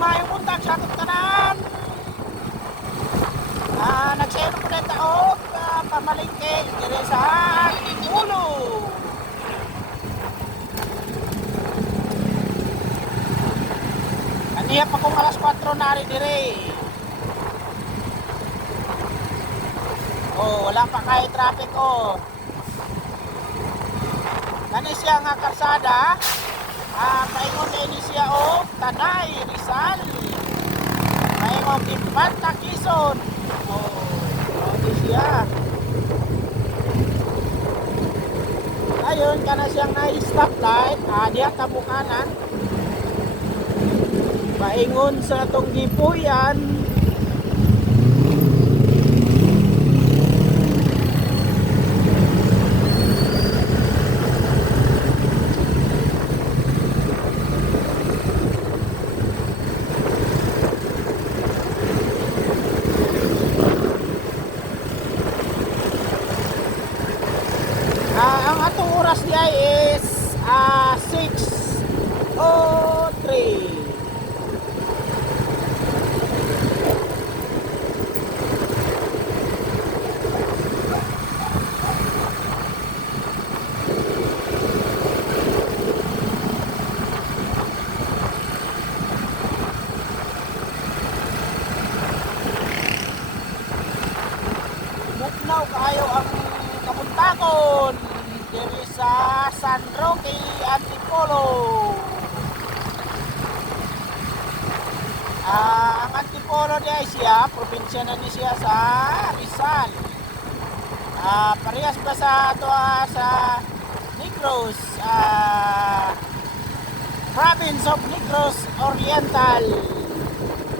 mayong buntag sa atong tanan. Nagsayro ko na taog pamalingke dire sa Ulo. Kaniya pa kong alas 4 na rin dire. Oh, wala pa kay traffic oh. Kani siya nga karsada. Paingon ni siya o Tanay, Rizal. Paingon Infanta, Quezon. Hindi siya. Ayun, kana siyang na-stoplight. Diya kabukanan. Paingon sa itong gipuyan. Ang atong oras niya is 6:03. Buknaw kayo ang kabuntakon diri sa San Roque, Antipolo. Ang Antipolo diay siya, probinsya na ni siya sa Rizal. Parehas ba sa ato sa Negros, province of Negros Oriental.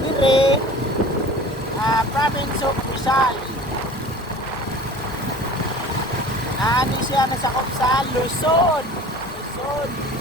Dire province of Rizal. Ano siya nasakop sa Luzon. Luzon.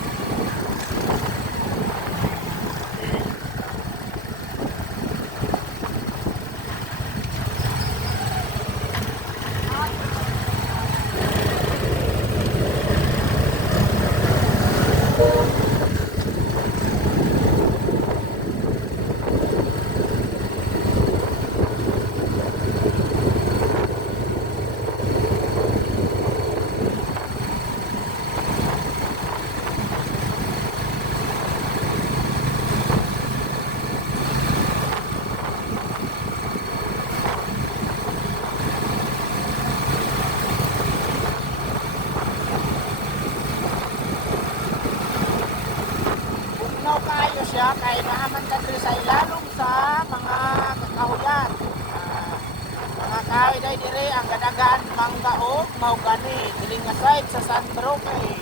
Kayo siya kay naaman ka sa ilalong sa mga kakahuyan. Mga kahoy day dire ang gadagan manggaog mahogani dili nga site sa San Roque.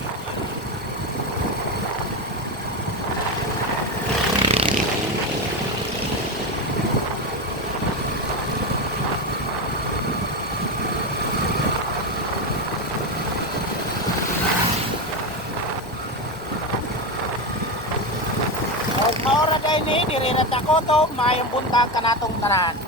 Maora day ni dire na Dakoto mayong buntag kanatong tanan.